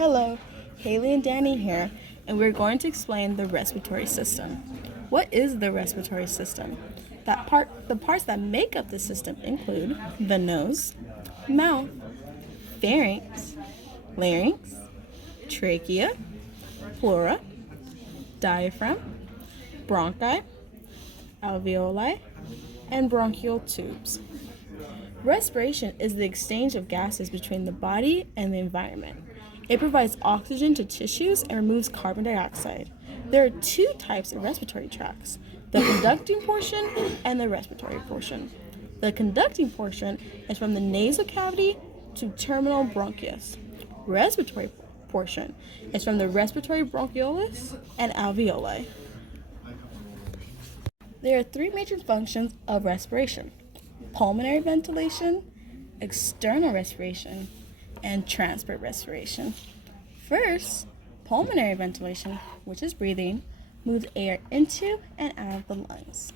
Hello, Haley and Danny here, and we're going to explain the respiratory system. What is the respiratory system? The parts that make up the system include the nose, mouth, pharynx, larynx, trachea, pleura, diaphragm, bronchi, alveoli, and bronchial tubes. Respiration is the exchange of gases between the body and the environment. It provides oxygen to tissues and removes carbon dioxide. There are two types of respiratory tracts, the conducting portion and the respiratory portion. The conducting portion is from the nasal cavity to terminal bronchus. Respiratory portion is from the respiratory bronchioles and alveoli. There are three major functions of respiration: pulmonary ventilation, external respiration, and transport respiration. First, pulmonary ventilation, which is breathing, moves air into and out of the lungs.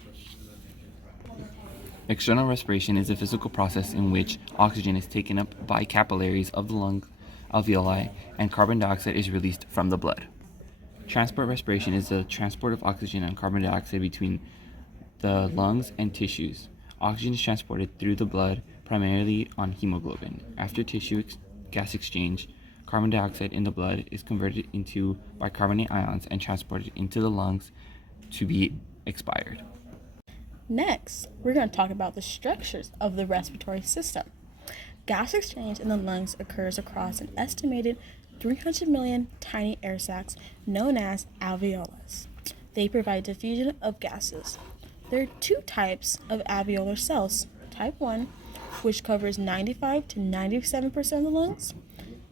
External respiration is a physical process in which oxygen is taken up by capillaries of the lung alveoli and carbon dioxide is released from the blood. Transport respiration is the transport of oxygen and carbon dioxide between the lungs and tissues. Oxygen is transported through the blood primarily on hemoglobin. After gas exchange, carbon dioxide in the blood is converted into bicarbonate ions and transported into the lungs to be expired. Next, we're going to talk about the structures of the respiratory system. Gas exchange in the lungs occurs across an estimated 300 million tiny air sacs known as alveolus. They provide diffusion of gases. There are two types of alveolar cells. Type 1, which covers 95 to 97% of the lungs.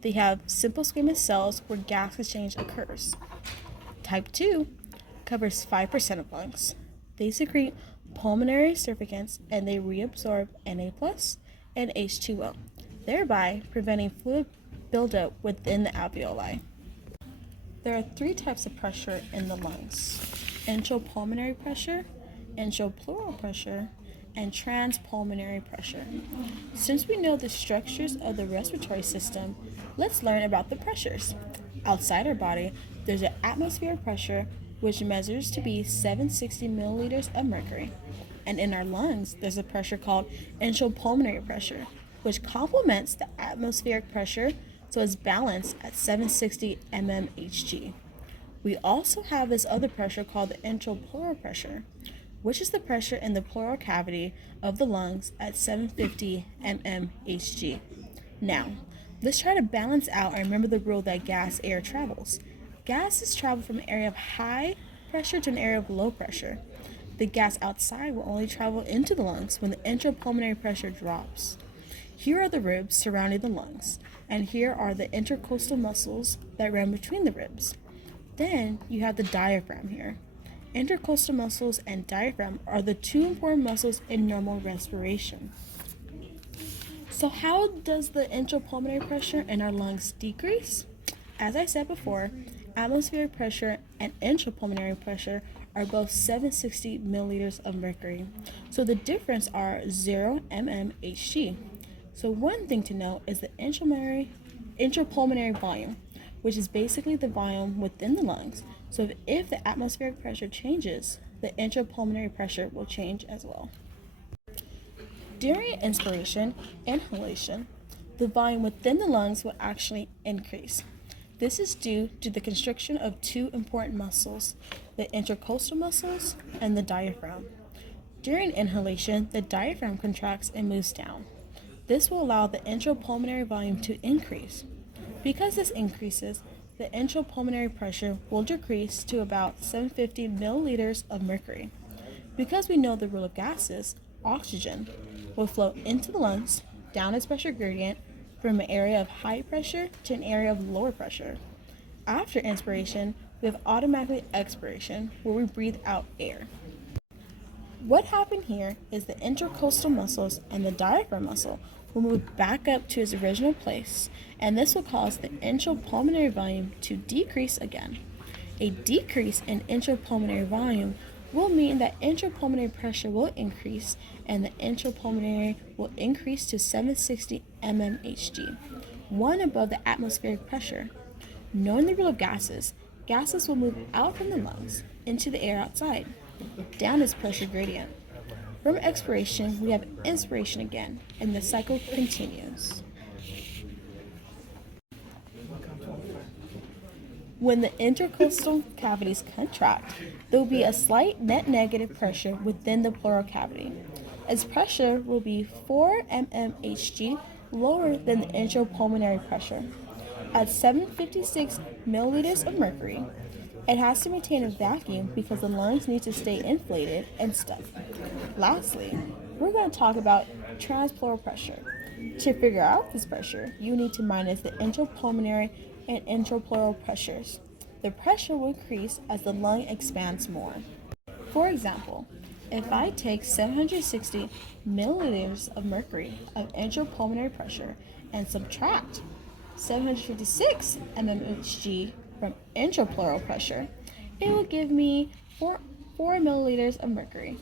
They have simple squamous cells where gas exchange occurs. Type 2 covers 5% of lungs. They secrete pulmonary surfactants and they reabsorb Na+ and H2O, thereby preventing fluid buildup within the alveoli. There are three types of pressure in the lungs: intropulmonary pressure, intrapleural pressure, and transpulmonary pressure. Since we know the structures of the respiratory system, let's learn about the pressures. Outside our body, there's an atmospheric pressure, which measures to be 760 milliliters of mercury. And in our lungs, there's a pressure called intropulmonary pressure, which complements the atmospheric pressure, so it's balanced at 760 mmHg. We also have this other pressure called the intrapleural pressure, which is the pressure in the pleural cavity of the lungs at 750 mmHg. Now, let's try to balance out and remember the rule that air travels. Gases travel from an area of high pressure to an area of low pressure. The gas outside will only travel into the lungs when the intrapulmonary pressure drops. Here are the ribs surrounding the lungs, and here are the intercostal muscles that run between the ribs. Then you have the diaphragm here. Intercostal muscles and diaphragm are the two important muscles in normal respiration. So how does the intrapulmonary pressure in our lungs decrease? As I said before, atmospheric pressure and intrapulmonary pressure are both 760 milliliters of mercury. So the difference are 0 mmHg. So one thing to know is the intrapulmonary volume, which is basically the volume within the lungs. So if the atmospheric pressure changes, the intrapulmonary pressure will change as well. During inhalation, the volume within the lungs will actually increase. This is due to the constriction of two important muscles, the intercostal muscles and the diaphragm. During inhalation, the diaphragm contracts and moves down. This will allow the intrapulmonary volume to increase. Because this increases, the intrapulmonary pressure will decrease to about 750 milliliters of mercury. Because we know the rule of gases, oxygen will flow into the lungs, down its pressure gradient, from an area of high pressure to an area of lower pressure. After inspiration, we have automatic expiration, where we breathe out air. What happened here is the intercostal muscles and the diaphragm muscle will move back up to its original place, and this will cause the intrapulmonary volume to decrease again. A decrease in intrapulmonary volume will mean that intrapulmonary pressure will increase and the intrapulmonary will increase to 760 mmHg, one above the atmospheric pressure. Knowing the rule of gases, gases will move out from the lungs into the air outside, down this pressure gradient. From expiration, we have inspiration again, and the cycle continues. When the intercostal cavities contract, there will be a slight net negative pressure within the pleural cavity. Its pressure will be 4 mmHg lower than the intropulmonary pressure. At 756 milliliters of mercury, it has to maintain a vacuum because the lungs need to stay inflated and stuffed. Lastly, we're going to talk about transpleural pressure. To figure out this pressure, you need to minus the intropulmonary and intrapleural pressures. The pressure will increase as the lung expands more. For example, if I take 760 milliliters of mercury of intropulmonary pressure and subtract 756 mmHg from intrapleural pressure, it will give me 4 milliliters of mercury.